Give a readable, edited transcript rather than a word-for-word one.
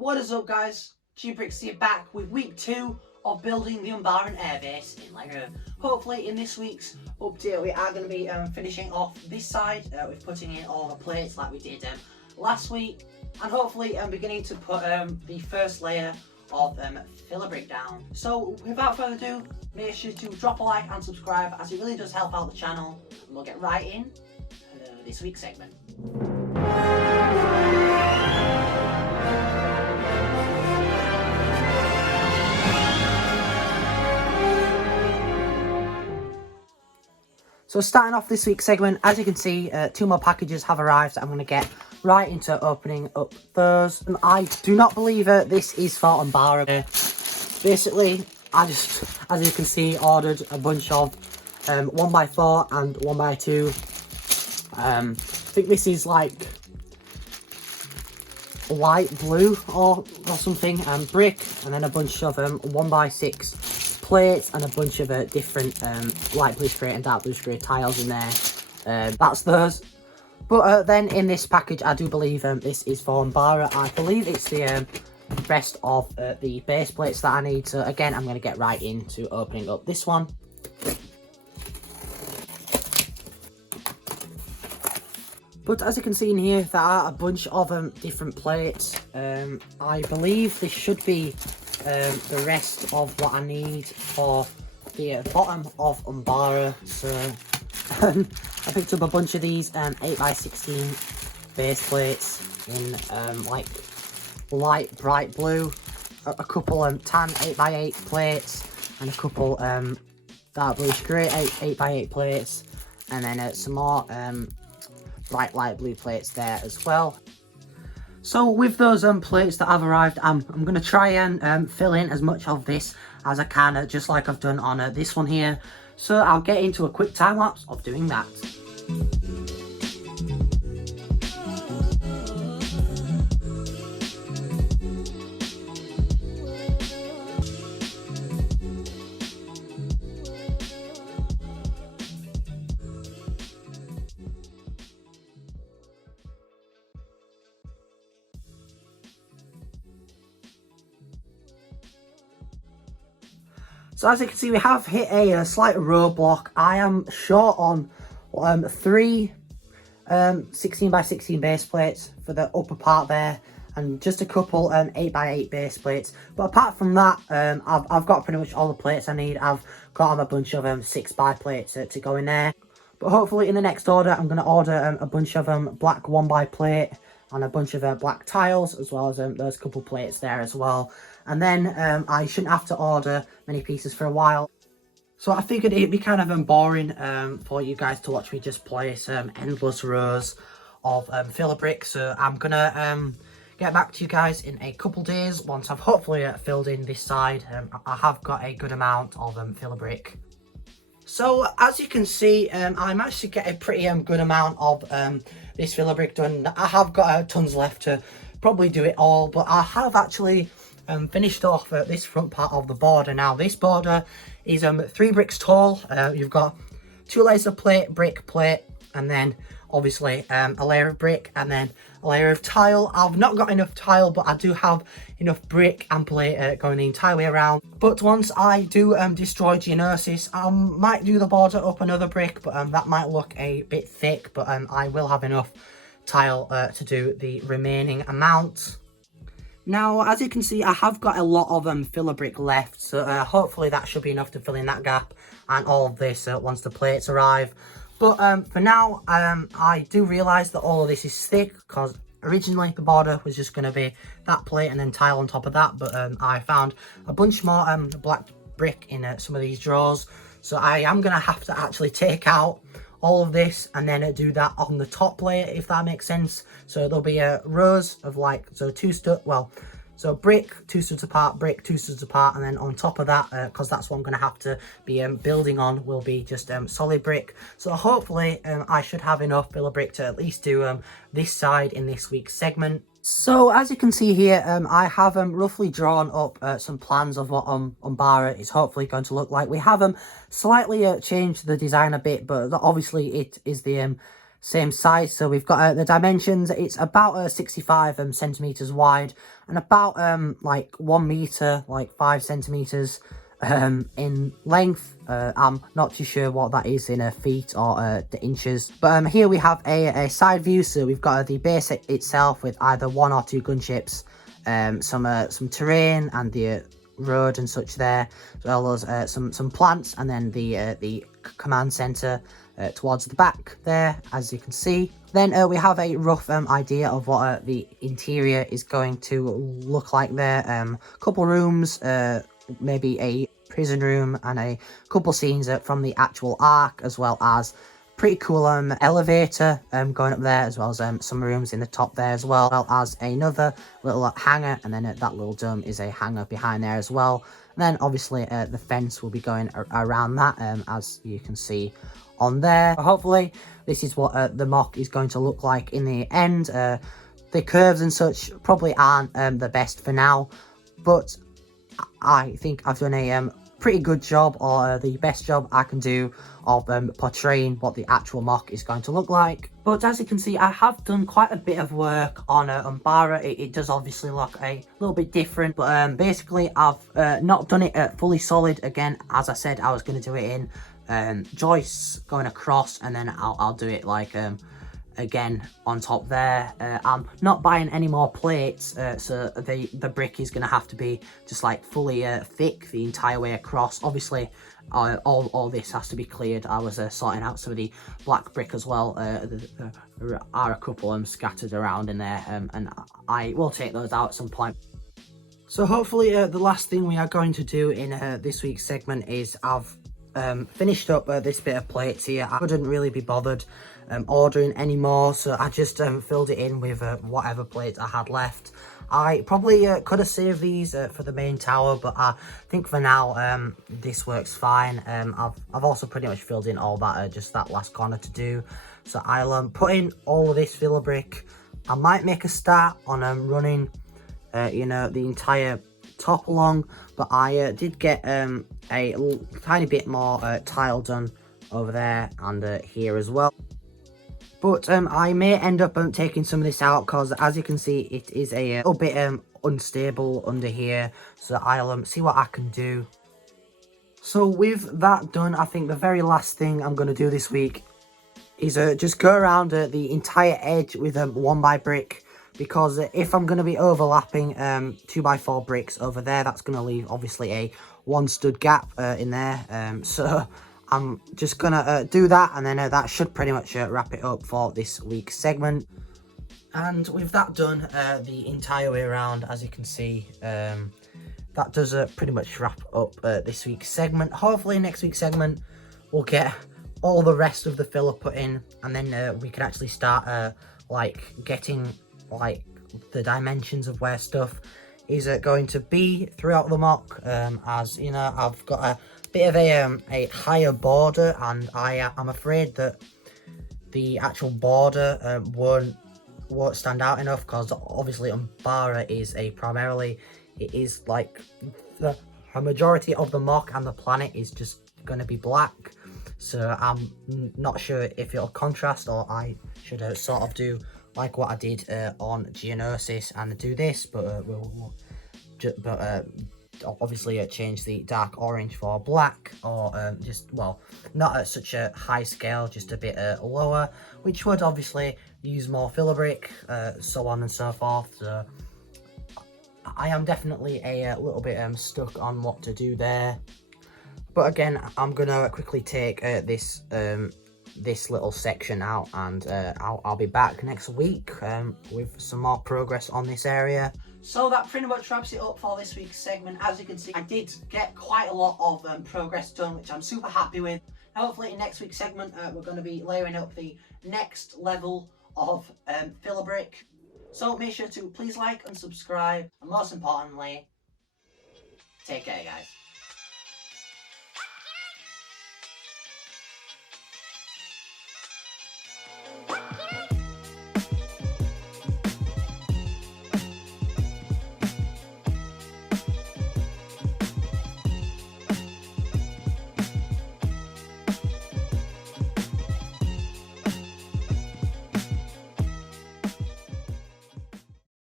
What is up, guys? G-Bricks here, back with week 2 of building the Umbaran Airbase in Lego. Hopefully in this week's update we are going to be finishing off this side with putting in all the plates like we did last week, and hopefully beginning to put the first layer of filler brick down. So without further ado, make sure to drop a like and subscribe, as it really does help out the channel, and we'll get right in this week's segment. So starting off this week's segment, as you can see, 2 more packages have arrived. I'm going to get right into opening up those. And I do not believe this is for Umbaran. Basically, I just, as you can see, ordered a bunch of 1x4 and 1x2. I think this is like light blue or something, brick, and then a bunch of 1x6 plates and a bunch of different light blue crait and dark blue crait tiles in there. That's those. But then in this package, I do believe this is for Umbaran. I believe it's the rest of the base plates that I need. So again, I'm going to get right into opening up this one. But as you can see in here, there are a bunch of different plates. I believe this should be the rest of what I need for the bottom of Umbaran. So I picked up a bunch of these 8x16 base plates in like light bright blue, a couple tan 8x8 plates, and a couple dark blue crait 8x8 plates, and then some more bright light blue plates there as well. So with those plates that have arrived, I'm going to try and fill in as much of this as I can, just like I've done on this one here. So I'll get into a quick time lapse of doing that. So as you can see, we have hit a slight roadblock. I am short on 3 16x16 base plates for the upper part there, and just a couple 8x8 base plates. But apart from that, I've got pretty much all the plates I need. I've got a bunch of 6x plates to go in there. But hopefully in the next order, I'm going to order a bunch of black 1x plate and a bunch of black tiles, as well as those couple plates there as well. And then I shouldn't have to order many pieces for a while. So I figured it'd be kind of boring for you guys to watch me just place endless rows of filler bricks. So I'm going to get back to you guys in a couple days once I've hopefully filled in this side. I have got a good amount of filler brick. So as you can see, I managed to get a pretty good amount of this filler brick done. I have got tons left to probably do it all, but I have actually finished off this front part of the border. Now this border is 3 bricks tall. You've got 2 layers of brick plate, and then obviously a layer of brick, and then a layer of tile. I've not got enough tile, but I do have enough brick and plate going the entire way around. But once I do destroy Geonosis, I might do the border up another brick, but that might look a bit thick. But I will have enough tile to do the remaining amount. Now, as you can see, I have got a lot of filler brick left, so hopefully that should be enough to fill in that gap and all of this once the plates arrive. But for now, I do realise that all of this is thick, because originally the border was just going to be that plate and then tile on top of that. But I found a bunch more black brick in some of these drawers, so I am going to have to actually take out all of this and then do that on the top layer, if that makes sense. So there'll be rows of like, so so brick 2 studs apart, brick 2 studs apart, and then on top of that, because that's what I'm going to have to be building on, will be just solid brick. So hopefully I should have enough filler brick to at least do this side in this week's segment. So as you can see here, I have roughly drawn up some plans of what Umbaran is hopefully going to look like. We have slightly changed the design a bit, but obviously it is the same size. So we've got the dimensions. It's about 65 centimeters wide and about like 1 meter, like 5 centimeters in length. I'm not too sure what that is in feet or the inches, but here we have a side view. So we've got the base itself with either 1 or 2 gunships, some terrain and the road and such there, as well as some plants, and then the command center towards the back there, as you can see. Then we have a rough idea of what the interior is going to look like there. Couple rooms, maybe a prison room, and a couple scenes from the actual arc, as well as pretty cool elevator going up there, as well as some rooms in the top there, as well as another little hangar, and then that little dome is a hangar behind there as well. And then obviously the fence will be going around that, as you can see on there. Hopefully this is what the mock is going to look like in the end. The curves and such probably aren't the best for now, but I think I've done a pretty good job, or the best job I can do, of portraying what the actual mock is going to look like. But as you can see, I have done quite a bit of work on Umbara. It does obviously look a little bit different, but basically I've not done it fully solid. Again, as I said, I was going to do it in joists going across, and then I'll do it like again on top there. I'm not buying any more plates, so the brick is going to have to be just like fully thick the entire way across. Obviously all this has to be cleared. I was sorting out some of the black brick as well. There are a couple scattered around in there, and I will take those out at some point. So hopefully the last thing we are going to do in this week's segment is I've finished up this bit of plates here. I couldn't really be bothered ordering any more, so I just filled it in with whatever plates I had left. I probably could have saved these for the main tower, but I think for now this works fine. I've also pretty much filled in all that, just that last corner to do. So I'll put in all of this filler brick. I might make a start on running you know, the entire top along, but I did get a tiny bit more tile done over there and here as well. But I may end up taking some of this out, because as you can see, it is a little bit unstable under here. So I'll see what I can do. So with that done, I think the very last thing I'm going to do this week is just go around the entire edge with 1x brick, because if I'm going to be overlapping 2x4 bricks over there, that's going to leave obviously a 1 stud gap in there. So I'm just going to do that, and then that should pretty much wrap it up for this week's segment. And with that done the entire way around, as you can see, that does pretty much wrap up this week's segment. Hopefully next week's segment we'll get all the rest of the filler put in, and then we can actually start like getting like the dimensions of where stuff is going to be throughout the mock. As you know, I've got a bit of a higher border, and I'm afraid that the actual border won't stand out enough, because obviously Umbara is it is like a majority of the mock and the planet is just going to be black. So I'm not sure if it'll contrast, or I should sort of do like what I did on Geonosis and do this, but obviously change the dark orange for black, or just, well, not at such a high scale, just a bit lower, which would obviously use more filler brick, so on and so forth. So I am definitely a little bit stuck on what to do there. But again, I'm gonna quickly take this little section out, and I'll be back next week with some more progress on this area. So that pretty much wraps it up for this week's segment. As you can see, I did get quite a lot of progress done, which I'm super happy with. Hopefully in next week's segment we're going to be layering up the next level of filler brick. So make sure to please like and subscribe, and most importantly, take care guys.